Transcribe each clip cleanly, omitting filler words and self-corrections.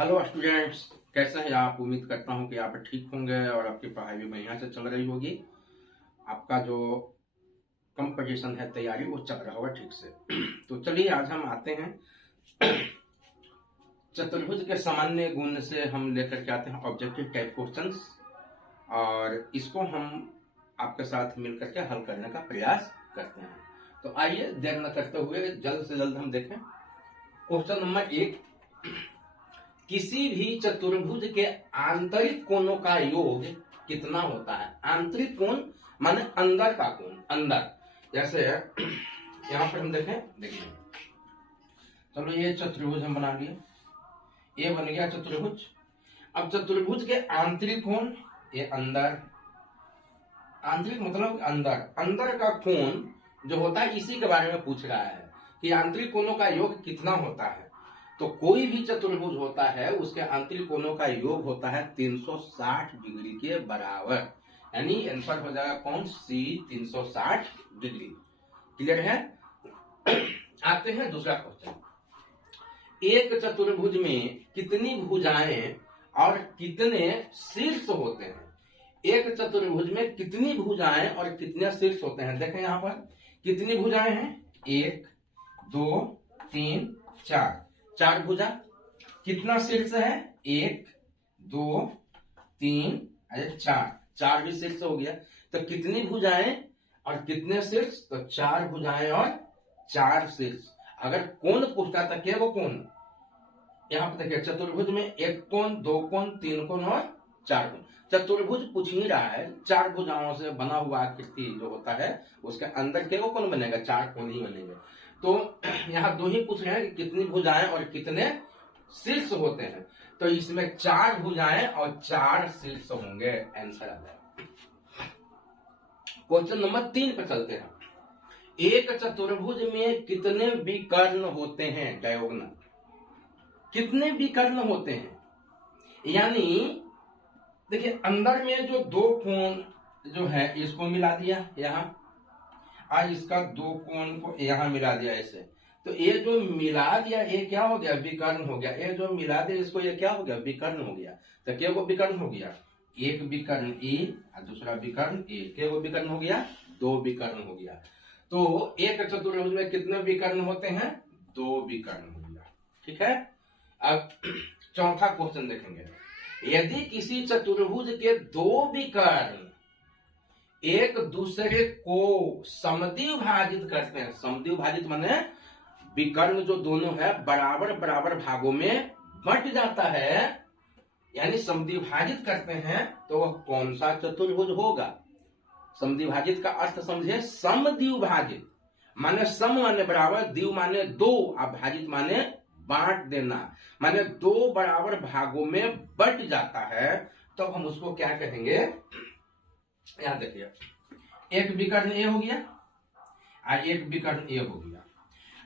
Hello students, कैसे हैं आप। उम्मीद करता हूं कि आप ठीक होंगे और आपकी पढ़ाई भी बढ़िया से चल रही होगी। आपका जो कंपटीशन है, तैयारी, वो चल रहा होगा ठीक से। तो चलिए आज हम आते हैं चतुर्भुज के सामान्य गुण से हम लेकर के आते हैं ऑब्जेक्टिव टाइप क्वेश्चंस, और इसको हम आपके साथ मिलकर के हल करने का प्रयास करते हैं। तो आइए देर न करते हुए जल्द से जल्द हम देखें क्वेश्चन नंबर 1। किसी भी चतुर्भुज के आंतरिक कोणों का योग कितना होता है। आंतरिक कोण माने अंदर का कोण, अंदर। जैसे यहां पर हम देखिए चलो ये चतुर्भुज हम बना लिए, ये बन गया चतुर्भुज। अब चतुर्भुज के आंतरिक कोण, ये अंदर, आंतरिक मतलब अंदर, अंदर का कोण जो होता है इसी के बारे में पूछ रहा है कि आंतरिक कोणों का योग कितना होता है। तो कोई भी चतुर्भुज होता है उसके आंतरिक कोणों का योग होता है 360 डिग्री के बराबर, यानी आंसर हो जाएगा कौन, सी 360 डिग्री। क्लियर है। आते हैं दूसरा क्वेश्चन। एक चतुर्भुज में कितनी भुजाएं और कितने शीर्ष होते हैं। एक चतुर्भुज में कितनी भुजाएं और कितने शीर्ष होते हैं। देखें यहां पर कितनी भुजाएं हैं, 1 2 3 4, 4 भुजा। कितना शीर्ष है, 1 2 3 4, 4 भी शीर्ष हो गया। तो कितनी भुजाएं और कितने शीर्ष, तो 4 भुजाएं और 4 शीर्ष। अगर कोण पूछता था क्या वो कोण, यहां पर देखिए चतुर्भुज में 1 कोण 2 कोण 3 कोण और 4 कोण। चतुर्भुज पूछ ही रहा है, 4 भुजाओं से बना हुआ आकृति जो होता है उसके अंदर क्या कोण बनेगा, 4 कोण ही बनेंगे। तो यहाँ 2 ही पूछ रहे हैं कि कितनी भुजाएं और कितने शीर्ष होते हैं। तो इसमें 4 भुजाएं और 4 शीर्ष होंगे, आंसर आ जाएगा। क्वेश्चन नंबर 3 पे चलते हैं। एक चतुर्भुज में कितने विकर्ण होते हैं, डायगोनल, कितने विकर्ण होते हैं। यानी देखिए अंदर में जो 2 कोण जो है इसको मिला दिया यहाँ, आज इसका 2 कोण को यहां मिला दिया ऐसे, तो ये जो मिला दिया ये क्या हो गया, विकर्ण हो गया। ये जो मिला दिया इसको ये क्या हो गया, विकर्ण हो गया। तो क्या वो विकर्ण हो गया, एक विकर्ण ए और दूसरा विकर्ण ए, क्या वो विकर्ण हो गया, 2 विकर्ण हो गया। तो एक चतुर्भुज में कितने विकर्ण होते हैं, 2 विकर्ण हो गया। ठीक है। अब चौथा क्वेश्चन देखेंगे। यदि किसी चतुर्भुज के 2 विकर्ण एक दूसरे को समद्विभाजित करते हैं, समद्विभाजित माने विकर्ण जो दोनों है बराबर बराबर भागों में बंट जाता है, यानी समद्विभाजित करते हैं, तो वह कौन सा चतुर्भुज होगा। समद्विभाजित का अर्थ समझिए, समद्विभाजित माने सम माने बराबर, द्विव माने 2 और भाजित माने बांट देना, माने 2 बराबर भागों में बंट जाता है, तो हम उसको क्या कहेंगे। यहां देखिए एक विकर्ण ए हो गया और एक विकर्ण ए हो गया।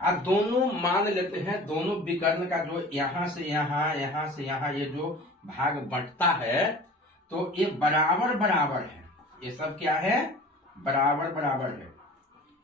अब दोनों मान लेते हैं, दोनों विकर्ण का जो यहां से यहां, यहां से यहां ये जो भाग बंटता है तो ये बराबर बराबर है। ये सब क्या है, बराबर बराबर है,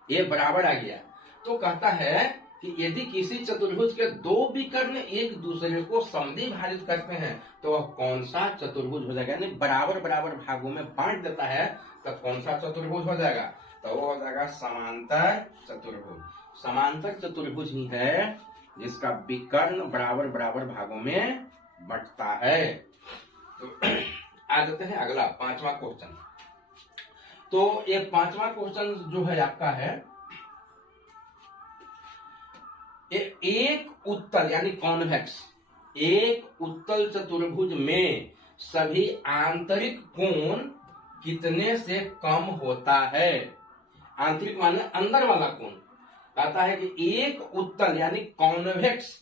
ये बराबर आ गया। तो कहता है कि यदि किसी चतुर्भुज के 2 विकर्ण एक दूसरे को समद्विभाजित करते हैं तो वह कौन सा चतुर्भुज हो जाएगा, यानी बराबर बराबर भागों में बांट देता है, तो कौन सा चतुर्भुज हो जाएगा, तो वो हो जाएगा समांतर चतुर्भुज। समांतर चतुर्भुज ही है जिसका विकर्ण बराबर बराबर भागों में बंटता है। तो आ जाते हैं अगला 5वां क्वेश्चन। तो ये 5वां क्वेश्चन जो है आपका है, एक उत्तल यानी कॉन्वेक्स, एक उत्तल चतुर्भुज में सभी आंतरिक कोण कितने से कम होता है। आंतरिक माने अंदर वाला कोण। कहता है कि एक उत्तल यानी कॉन्वेक्स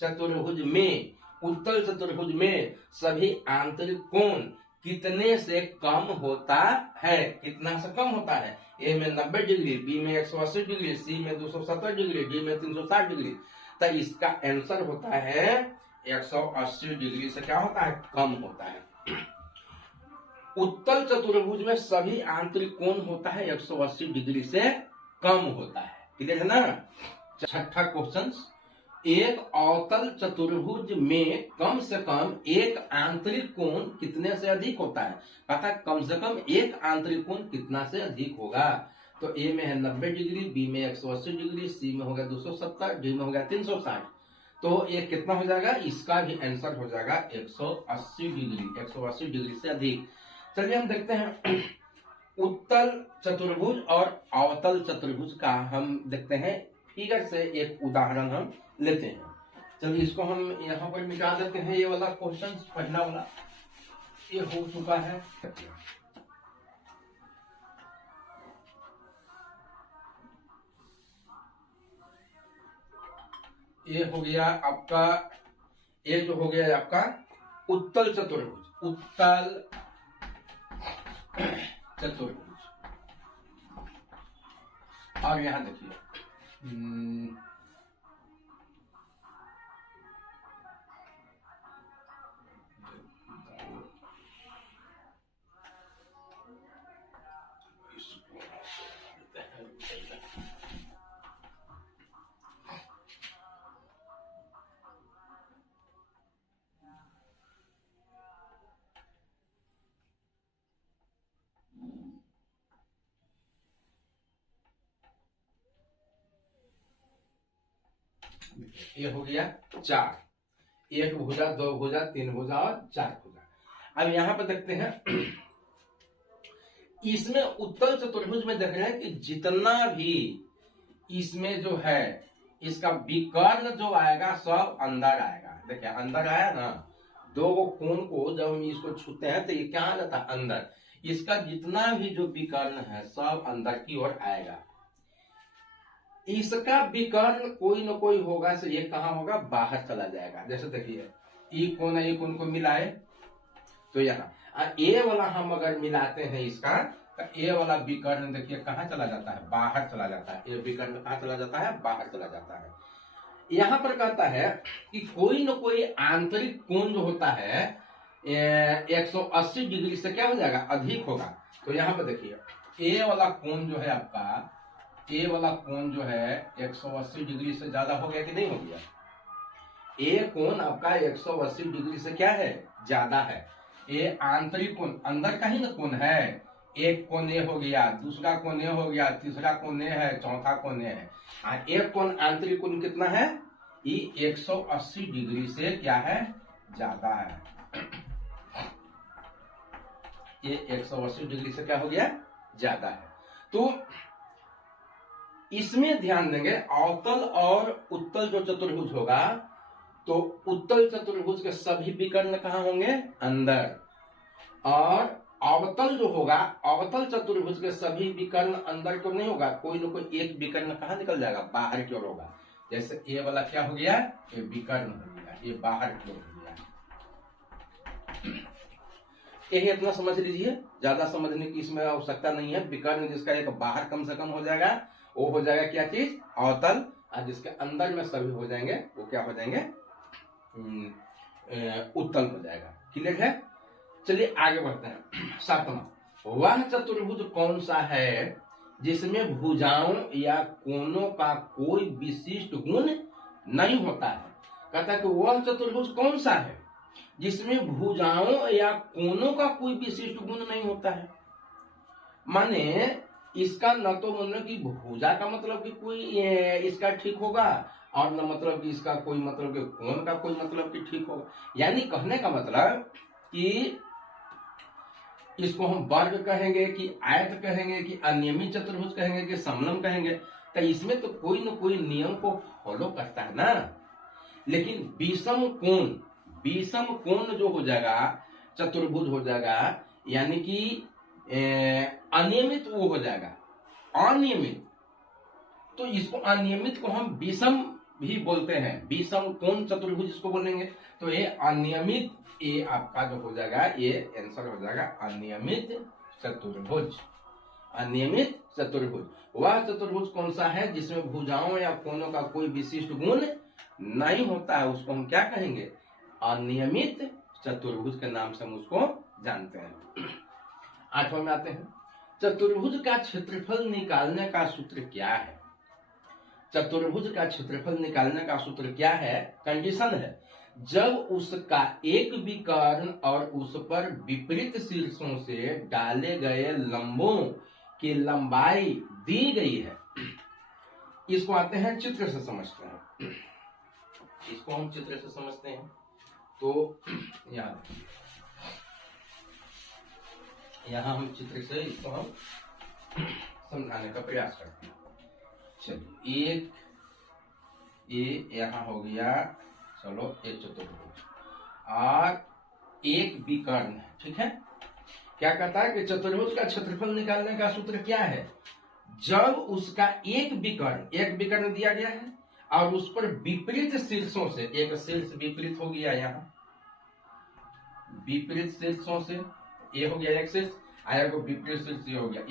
चतुर्भुज में, उत्तल चतुर्भुज में सभी आंतरिक कोण कितने से कम होता है, कितना से कम होता है। ए में 90 डिग्री, बी में 180 डिग्री, सी में 270 डिग्री, डी में 360 डिग्री। तो इसका आंसर होता है 180 डिग्री से क्या होता है, कम होता है। उत्तल चतुर्भुज में सभी आंतरिक कोण होता है 180 डिग्री से कम होता है। क्लियर है ना। छठा क्वेश्चन, एक अवतल चतुर्भुज में कम से कम एक आंतरिक कोण कितने से अधिक होता है? पता कम से कम एक आंतरिक कोण कितना से अधिक होगा? तो ए में है 90 डिग्री, बी में 180 डिग्री, सी में हो गया 270, डी में हो गया 360। तो ये कितना हो जाएगा? इसका भी आंसर हो जाएगा 180 डिग्री, 180 डिग्री से अधिक। चलिए हम देखते हैं उत्तल चतुर्भुज और अवतल चतुर्भुज का हम देखते हैं फिगर से एक उदाहरण हम लेते हैं। चलिए इसको हम यहाँ पर मिटा देते हैं। ये वाला क्वेश्चन पहला वाला ये हो चुका है। ये हो गया आपका, ये जो हो गया आपका उत्तल चतुर्भुज, उत्तल चतुर्भुज। और यहां देखिए ये हो गया 4, 1 भुजा, 2 भुजा, 3 भुजा और 4 भुजा। अब यहां पर देखते हैं इसमें उत्तल चतुर्भुज में देख रहे हैं कि जितना भी इसमें जो है इसका विकर्ण जो आएगा सब अंदर आएगा। देखिए अंदर आया ना, दो कोण को जब हम इसको छूते हैं तो ये क्या आ जाता है? अंदर। इसका जितना भी जो विकर्ण है सब अंदर की ओर आएगा। इसका विकर्ण कोई न कोई होगा, से ये कहां होगा? बाहर चला जाएगा। जैसे देखिए ई कोण है, ई कोण को मिलाए तो यहाँ ए वाला हम अगर मिलाते हैं इसका, तो ए वाला विकर्ण देखिए कहां चला जाता है? बाहर चला जाता है। ये विकर्ण कहां चला जाता है? बाहर चला जाता है। यहां पर कहता है कि कोई न कोई आंतरिक कोण जो होता है 180 डिग्री से क्या हो जाएगा? अधिक होगा। तो यहाँ पर देखिए ए वाला कोण जो है आपका, ए वाला कोण जो है 180 डिग्री से ज्यादा हो गया कि नहीं हो गया? ए कोण आपका 180 डिग्री से क्या है? ज्यादा है। ये आंतरिक कोण, अंदर का ही ना कोण है। एक कोण ए हो गया, दूसरा कोण ए हो गया, तीसरा कोण ए है, चौथा कोण ए है। एक कोण आंतरिक कोण कितना है? ये 180 डिग्री से क्या है? ज्यादा है। ये 180 डिग्री से क्या हो गया? ज्यादा है। तो इसमें ध्यान देंगे अवतल और उत्तल जो चतुर्भुज होगा, तो उत्तल चतुर्भुज के सभी विकर्ण कहां होंगे? अंदर। और अवतल जो होगा, अवतल चतुर्भुज के सभी विकर्ण अंदर तो नहीं होगा, कोई न कोई एक विकर्ण कहां निकल जाएगा? बाहर की ओर होगा। जैसे ए वाला क्या हो गया? ये विकर्ण हो गया, ये बाहर की ओर हो गया। यही इतना समझ लीजिए, ज्यादा समझने की इसमें आवश्यकता नहीं है। विकर्ण जिसका एक बाहर कम से कम हो जाएगा वो हो जाएगा क्या चीज? अवतल। और जिसके अंदर में सभी हो जाएंगे वो क्या हो जाएंगे? उत्तल हो जाएगा। क्लियर है? चलिए आगे बढ़ते हैं। 7वां, वह चतुर्भुज कौन सा है जिसमें भुजाओं या कोनों का कोई विशिष्ट गुण नहीं होता है? कहता है कि वह चतुर्भुज कौन सा है जिसमें भुजाओं या कोनों का कोई विशिष्ट गुण नहीं होता है। माने इसका न तो मतलब कि भुजा का मतलब कि कोई इसका ठीक होगा, और न मतलब कि इसका कोई मतलब कि कोण का कोई मतलब कि ठीक होगा। यानी कहने का मतलब कि इसको हम वर्ग कहेंगे कि आयत कहेंगे कि अनियमित चतुर्भुज कहेंगे कि समलंब कहेंगे, तो इसमें तो कोई न कोई नियम को फॉलो करता है ना। लेकिन विषम कोण जो हो जाएगा चतुर्भुज हो जाएगा, यानी कि अनियमित वो हो जाएगा, अनियमित। तो इसको अनियमित को हम विषम भी बोलते हैं। विषम कोण चतुर्भुज इसको बोलेंगे। तो ये अनियमित, ये आपका जो हो जाएगा ये आंसर हो जाएगा अनियमित चतुर्भुज। अनियमित चतुर्भुज वह चतुर्भुज कौन सा है जिसमें भुजाओं या कोनों का कोई विशिष्ट गुण नहीं होता है, उसको हम क्या कहेंगे? अनियमित चतुर्भुज के नाम से हम उसको जानते हैं। 8वां में आते हैं, चतुर्भुज का क्षेत्रफल निकालने का सूत्र क्या है? चतुर्भुज का क्षेत्रफल निकालने का सूत्र क्या है? कंडीशन है जब उसका एक विकर्ण और उस पर विपरीत शीर्षों से डाले गए लंबों की लंबाई दी गई है। इसको आते हैं चित्र से समझते हैं, इसको हम चित्र से समझते हैं। तो याद यहां हम चित्र से इसको हम समझाने का प्रयास करते हैं। चलिए, एक ये यहां हो गया, चलो एक चतुर्भुज और एक विकर्ण है, ठीक है। क्या कहता है कि चतुर्भुज का क्षेत्रफल निकालने का सूत्र क्या है? जब उसका एक विकर्ण दिया गया है और उस पर विपरीत शीर्षों से, एक शीर्ष विपरीत हो गया, यहाँ विपरीत शीर्षों से ये हो गया एक शीर्ष, आया को विपरीत शीर्ष ये हो गया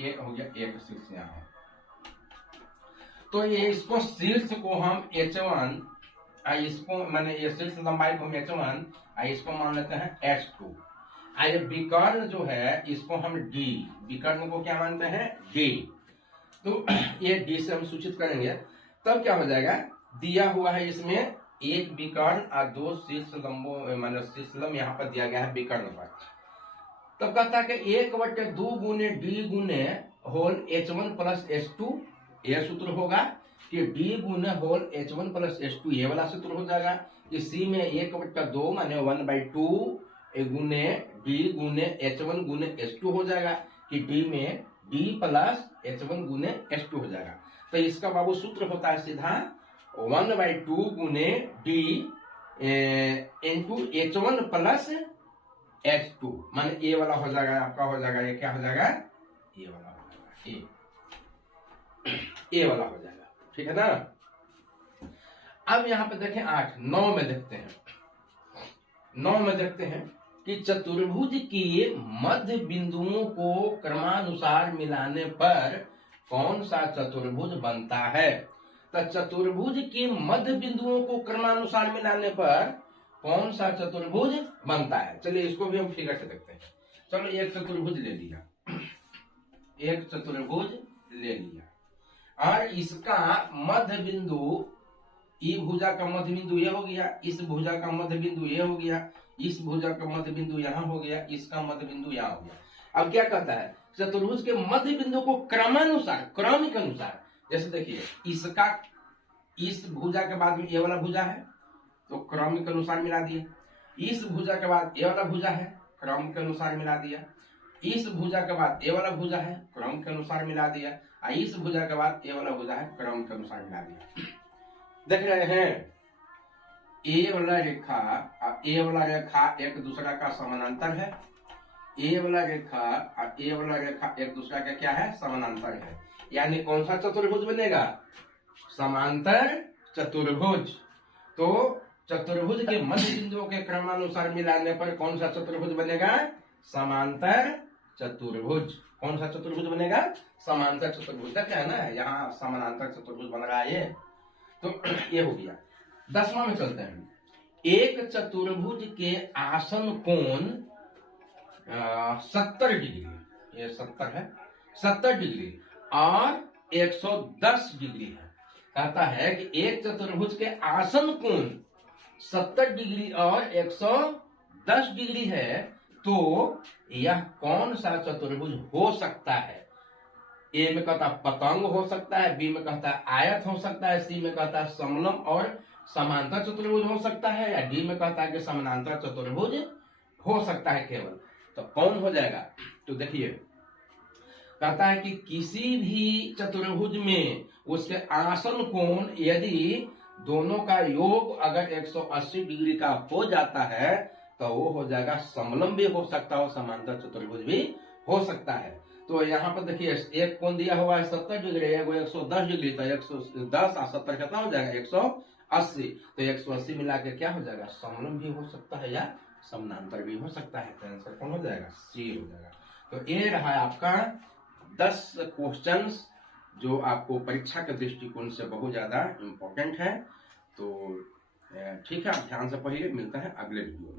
एक शीर्ष यहाँ। तो ये इसको शीर्ष को हम h1, इसको माने ये शीर्ष लंबाई को हम h1, इसको मान लेते हैं h2। ये विकर्ण जो है इसको हम d, विकर्ण को क्या मानते हैं? d। तो ये d से हम सूचित करेंगे, तब क्या हो जाएगा? दिया हुआ है इसमें एक विकर्ण और दो शीर्ष लंबों, माने शीर्ष लंब यहाँ पर दिया गया है विकर्ण पर। तब कहता है कि 1/2 गुने d गुने होल h1 प्लस h2, यह सूत्र होगा कि d गुने होल h1 प्लस h2, ये वाला सूत्र हो जाएगा। इसी में 1/2 माने 1/2 गुने d गुने h1 गुने h2 हो जाएगा कि d में d प्लस h1 गुने h2 हो जाएगा। तो इसका बाबू सूत्र होता है सीधा 1/2 गुने d into h1 plus h2, माने ये वाला हो जाएगा आपका, हो जाएगा ये क्या हो जाएगा? ये वाला हो जाएगा, ये वाला हो जाएगा, ठीक है ना। अब यहाँ पे देखें 8, 9 में देखते हैं, 9 में देखते हैं कि चतुर्भुज की मध्य बिंदुओं को क्रमानुसार मिलाने पर कौन सा चतुर्भुज बनता है? तो चतुर्भुज की मध्य बिंदुओं को क्रमानुसार मिलाने पर कौन सा चतुर्भुज बनता है? चलिए इसको भी हम फिगर से देखते हैं। चलो एक चतुर्भुज ले लिया, एक चतुर्भुज ले लिया और इसका मध्य बिंदु, ई भुजा का मध्य बिंदु ये हो गया, इस भुजा का मध्य बिंदु ये हो गया, इस भुजा का मध्य बिंदु यहाँ हो गया, इसका मध्य बिंदु यहाँ हो गया। अब क्या कहता है? चतुर्भुज के मध्य बिंदु को क्रमानुसार, क्रमिक अनुसार, जैसे देखिए इसका, इस भुजा के बाद में ये वाला भुजा है तो क्रमिक अनुसार मिला दिया, इस भुजा के बाद ये वाला भुजा है क्रम के अनुसार मिला दिया, इस भुजा के बाद ये वाला भुजा है क्रम के अनुसार मिला दिया, इस भुजा के बाद ये वाला भुजा है क्रम के अनुसार मिला दिया। देख रहे हैं ए वाला रेखा और ए वाला रेखा एक दूसरा का समानांतर है, ए वाला रेखा और ए वाला रेखा एक दूसरा का क्या है? समानांतर है। यानी कौन सा चतुर्भुज बनेगा? समांतर चतुर्भुज। तो चतुर्भुज के मध्य बिंदुओं के क्रमानुसार मिलाने पर कौन सा चतुर्भुज बनेगा? समांतर चतुर्भुज। कौन सा चतुर्भुज बनेगा? समांतर चतुर्भुज। क्या है ना, यहाँ समानांतर चतुर्भुज बन रहा है ये, तो ये हो गया। 10वां में चलते हैं। एक चतुर्भुज के आसन कोण 70 डिग्री, ये 70 है, 70 डिग्री और 110 डिग्री है। कहता है कि एक चतुर्भुज के आसन कोण 70 डिग्री और 110 डिग्री है, तो यह कौन सा चतुर्भुज हो सकता है? ए में कहता पतंग हो सकता है, बी में कहता आयत हो सकता है, सी में कहता समलम और समांतर चतुर्भुज हो सकता है, या डी में कहता है कि समानांतर चतुर्भुज हो सकता है केवल। तो कौन हो जाएगा? तो देखिए कहता है कि किसी भी चतुर्भुज में उसके आसन कोण यदि दोनों का योग अगर 180 डिग्री का हो जाता है तो वो हो जाएगा समलम भी हो सकता है और समांतर चतुर्भुज भी हो सकता है। तो यहाँ पर देखिए एक कोण दिया हुआ है 70 डिग्री, एगो 110 डिग्री, तो 110 और 70 कितना हो जाएगा? 180। तो 180 मिला के क्या हो जाएगा? समलम भी हो सकता है या समानांतर भी हो सकता है। तो आंसर कौन हो जाएगा? सी हो जाएगा। तो ये रहा आपका 10 क्वेश्चंस जो आपको परीक्षा के दृष्टिकोण से बहुत ज्यादा इम्पोर्टेंट है। तो ठीक है, आप ध्यान से पढ़िए। मिलता है अगले वीडियो में।